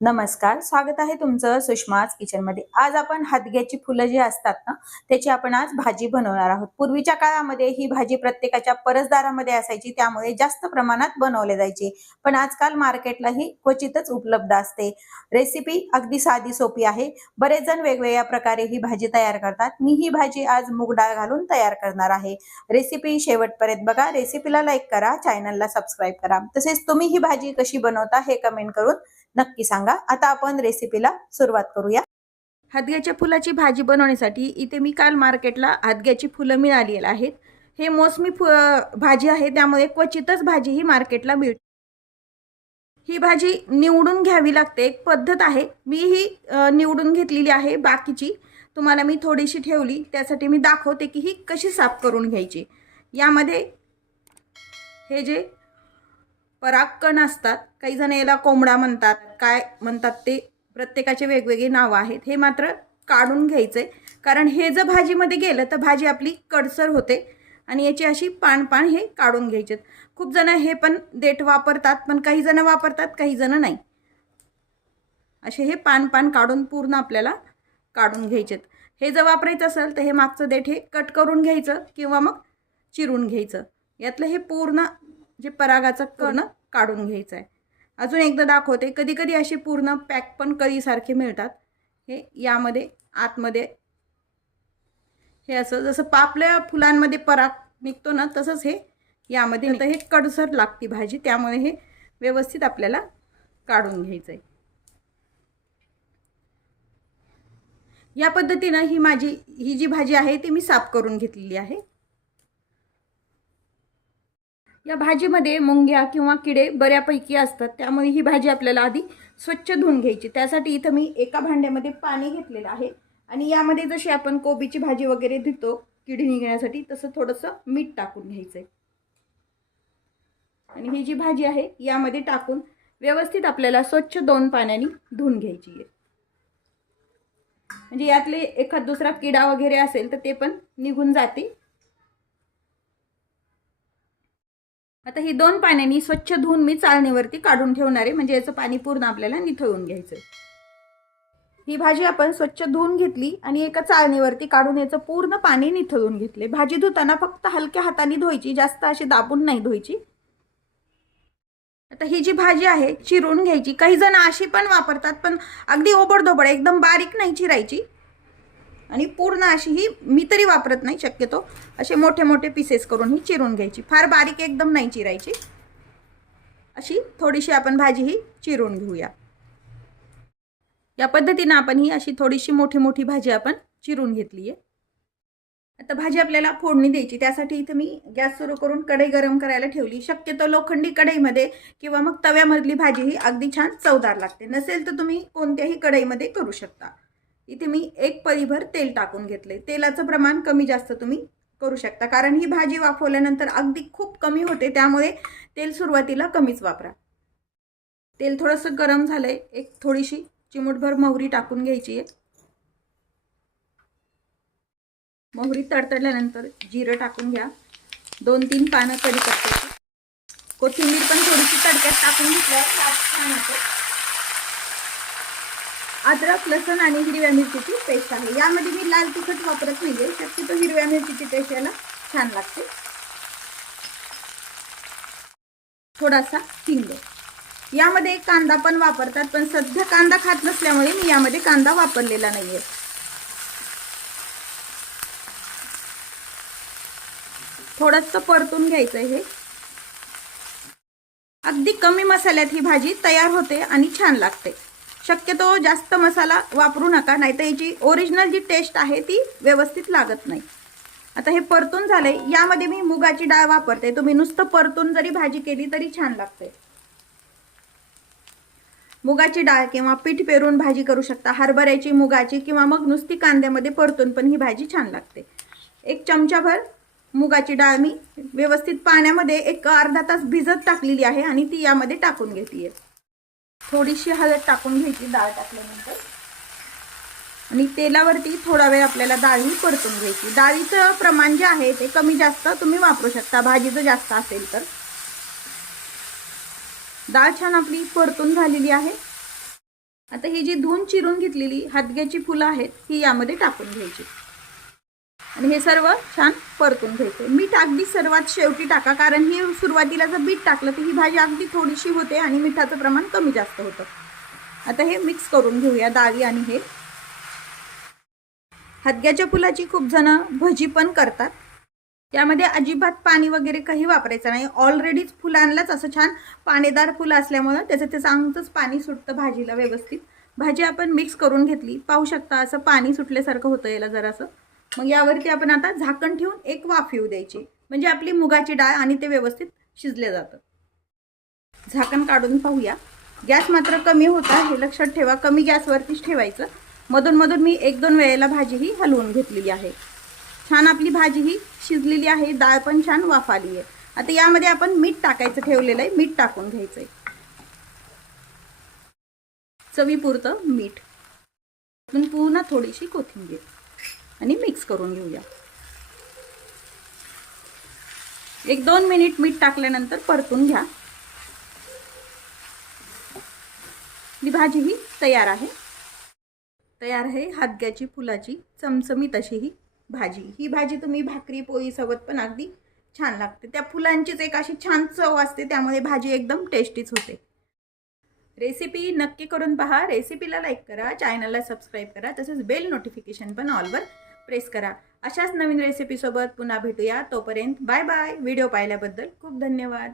नमस्कार, स्वागत आहे तुमचं सुषमाज किचनमध्ये। आज आपण हादग्याची फुलं जी असतात ना, त्याची आपण आज भाजी बनवणार आहोत। पूर्वीच्या काळामध्ये ही भाजी प्रत्येकाच्या परसदारामध्ये असायची, त्यामुळे जास्त प्रमाणात बनवले जायची। पण आजकाल मार्केटला ही क्वचितच उपलब्ध असते। रेसिपी अगदी साधी सोपी आहे। बरेच जण वेगवेगळ्या प्रकारे ही भाजी तयार करतात। मी ही भाजी आज मूग डाळ घालून तयार करणार आहे। रेसिपी शेवटपर्यंत बघा। रेसिपीला लाईक करा, चॅनलला सबस्क्राईब करा। तसेच तुम्ही ही भाजी कशी बनवता हे कमेंट करून नक्की सांगा। आता आपण रेसिपीला सुरुवात करूया। हादग्याच्या फुलाची भाजी बनवण्यासाठी इथे मी काल मार्केटला हादग्याची फुलं मिळालेली आहेत। हे मोसमी भाजी आहे, त्यामुळे क्वचितच भाजी ही मार्केटला मिळते। ही भाजी निवडून घ्यावी लागते, एक पद्धत आहे। मी ही निवडून घेतलेली आहे। बाकीची तुम्हाला मी थोडीशी ठेवली, त्यासाठी मी दाखवते की ही कशी साफ करून घ्यायची। यामध्ये हे जे परागकण असतात, काही जण याला कोंबडा म्हणतात, काय म्हणतात ते प्रत्येकाचे वेगवेगळे नाव आहेत। हे मात्र काढून घ्यायचे, कारण हे जर भाजीमध्ये गेलं तर भाजी आपली कडसर होते आणि याची अशी पान हे काढून घ्यायचे। खूप जण हे पण देठ वापरतात, पण काही जण वापरतात, काही जण नाही। असे हे पान काढून पूर्ण आपल्याला काढून घ्यायचे। हे जर वापरायचं असेल तर हे मागचं देठ हे कट करून घ्यायचं किंवा मग चिरून घ्यायचं। यातलं हे पूर्ण जे परागाचं कण काढून घ्यायचं आहे। अजून एकदा दाखवते। कधी कधी असे पूर्ण पॅक पण कळीसारखे मिळतात। हे यामध्ये आतमध्ये हे असं जसं पापल्या फुलांमध्ये पराग निघतो ना, तसंच हे यामध्ये हे कडसर लागती भाजी, त्यामुळे हे व्यवस्थित आपल्याला काढून घ्यायचं आहे। या पद्धतीने ही जी भाजी आहे ती मी साफ करून घेतलेली आहे। या भाजीमध्ये मुंग्या किंवा किडे बऱ्यापैकी असतात, त्यामुळे ही भाजी आपल्याला आधी स्वच्छ धुवून घ्यायची। त्यासाठी इथं मी एका भांड्यामध्ये पाणी घेतलेलं आहे आणि यामध्ये जशी आपण कोबीची भाजी वगैरे धुतो किडी निघण्यासाठी, तसं थोडंसं मीठ टाकून घ्यायचंय आणि ही जी भाजी आहे यामध्ये टाकून व्यवस्थित आपल्याला स्वच्छ 2 पाण्याने धुवून घ्यायची आहे। म्हणजे यातले एखाद दुसरा किडा वगैरे असेल तर ते पण निघून जाते। आता ही 2 पाण्यानी स्वच्छ धुवून मी चाळणीवरती काढून ठेवणार आहे, म्हणजे याचं पाणी पूर्ण आपल्याला निथळून घ्यायचं। ही भाजी आपण स्वच्छ धुवून घेतली आणि एका चाळणीवरती काढून याचं पूर्ण पाणी निथळून घेतले। भाजी धुताना फक्त हलक्या हाताने धुवायची, जास्त अशी दाबून नाही धुवायची। आता ही जी भाजी आहे चिरून घ्यायची। काही जण अशी पण वापरतात, पण अगदी ओबडधोबड एकदम बारीक नाही चिरायची आणि पूर्ण अशी ही मी तरी वापरत नाही, शक्यतो असे मोठे मोठे पीसेस करून ही चिरून घ्यायची। फार बारीक एकदम नाही चिरायची, अशी थोडीशी आपण भाजी ही चिरून घेऊया। या पद्धतीने आपण ही अशी थोडीशी मोठी भाजी आपण चिरून घेतली आहे। आता भाजी आपल्याला फोडणी द्यायची। त्यासाठी इथे मी गॅस सुरू करून कढई गरम करायला ठेवली। शक्यतो लोखंडी कढईमध्ये किंवा मग तव्यामधली भाजी ही अगदी छान चवदार लागते। नसेल तर तुम्ही कोणत्याही कढईमध्ये करू शकता। इथे मी 1 पळीभर तेल टाकून घेतले। तेलाचं प्रमाण कमी जास्त तुम्ही करू शकता, कारण ही भाजी वाफवल्यानंतर अगदी खूप कमी होते, त्यामुळे तेल सुरुवातीला कमीच वापरा। तेल थोडंसं गरम झालंय, एक थोडीशी चिमूटभर मोहरी टाकून घ्यायची आहे। मोहरी तडतडल्यानंतर जिरं टाकून घ्या। 2-3 पानं कढीपत्त्याची, कोथिंबीर पण थोडीशी तडक्यात टाकून घेतल्यावर छान होते। अद्रक, लसूण आणि हिरव्या मिरचीची पेस्ट आहे। यामध्ये मी लाल तिखट वापरत नाहीये, शक्यतो हिरव्या मिरचीची पेस्ट याला छान लागते। थोडासा हिंग। यामध्ये कांदा पण वापरतात, पण सध्या कांदा खात नसल्यामुळे मी यामध्ये कांदा वापरलेला नाहीये। थोडंसं परतून घ्यायचं हे। अगदी कमी मसाल्यात ही भाजी तयार होते आणि छान लागते। शक्यतो जास्त मसाला वापरू नका, नाहीतर याची ओरिजिनल जी टेस्ट आहे ती व्यवस्थित लागत नाही। आता हे परतून झाले। यामध्ये मी मुगाची डाळ वापरते। तुम्ही नुसतं परतून जरी भाजी केली तरी छान लागते। मुगाची डाळ किंवा पीठ पेरून भाजी करू शकता, हरभऱ्याची, मुगाची किंवा मग नुसती कांद्यामध्ये परतून पण ही भाजी छान लागते। 1 चमचाभर मुगाची डाळ मी व्यवस्थित पाण्यामध्ये एक अर्धा तास भिजत टाकलेली आहे आणि ती यामध्ये टाकून घेतली आहे। थोडीशी हळद टाकून घ्यायची डाळ टाकल्यानंतर आणि तेलावरती थोडा वेळ आपल्याला डाळ ही परतून घ्यायची। डाळीचं प्रमाण जे आहे ते कमी जास्त तुम्ही वापरू शकता, भाजी जर जास्त असेल तर। डाळ छान आपली परतून झालेली आहे। आता ही जी धुवून चिरून घेतलेली हदग्याची फुलं आहेत ही यामध्ये टाकून घ्यायची आणि हे सर्व छान परतून घ्यायचं। मीठ अगदी सर्वात शेवटी टाका, कारण ही सुरुवातीला जर मीठ टाकलं तर ही भाजी अगदी थोडीशी होते आणि मिठाचं प्रमाण कमी जास्त होतं। आता हे मिक्स करून घेऊया डाळी आणि हे। हदग्याच्या फुलाची खूप जण भजी पण करतात, त्यामध्ये अजिबात पाणी वगैरे काही वापरायचं नाही। ऑलरेडीच फुलांनाच असं छान पाणीदार फुलं असल्यामुळे त्याचं ते चांगलंच पाणी सुटतं भाजीला व्यवस्थित। भाजी आपण मिक्स करून घेतली, पाहू शकता असं पाणी सुटल्यासारखं होतं याला जरासं। मग यावरती आपण आता झाकण ठेवून एक वाफ येऊ द्यायची, म्हणजे आपली मुगाची डाळ आणि ते व्यवस्थित शिजले जातं। झाकण काढून पाहूया। गॅस मात्र कमी होता हे लक्षात ठेवा, कमी गॅसवरतीच ठेवायचं। मधून मधून मी 1-2 वेळेला भाजी ही हलवून घेतलेली आहे। छान आपली भाजी ही शिजलेली आहे, डाळ पण छान वाफ आली आहे। आता यामध्ये आपण मीठ टाकायचं ठेवलेलं आहे, मीठ टाकून घ्यायचंय, चवीपुरतं मीठ, पुन्हा थोडीशी कोथिंबीर आणि मिक्स करून घेऊया। 1-2 मिनिट मीठ टाकल्यानंतर परतून घ्या। ही भाजी ही तयार आहे। हदग्याची फुलाची चमचमीत अशी ही भाजी। ही भाजी तुम्ही भाकरी पोळी सोबत पण अगदी छान लागते। त्या फुलांचीच एक अशी छान चव असते, त्यामुळे भाजी एकदम टेस्टीच होते। रेसिपी नक्की करून पहा। रेसिपीला लाईक करा, चॅनलला सबस्क्राईब करा, तसेच बेल नोटिफिकेशन पण ऑलवर प्रेस करा। अशाच नवीन रेसिपी सोबत पुन्हा भेटूया, तोपर्यंत बाय बाय। व्हिडिओ पाहिल्याबद्दल खूप धन्यवाद।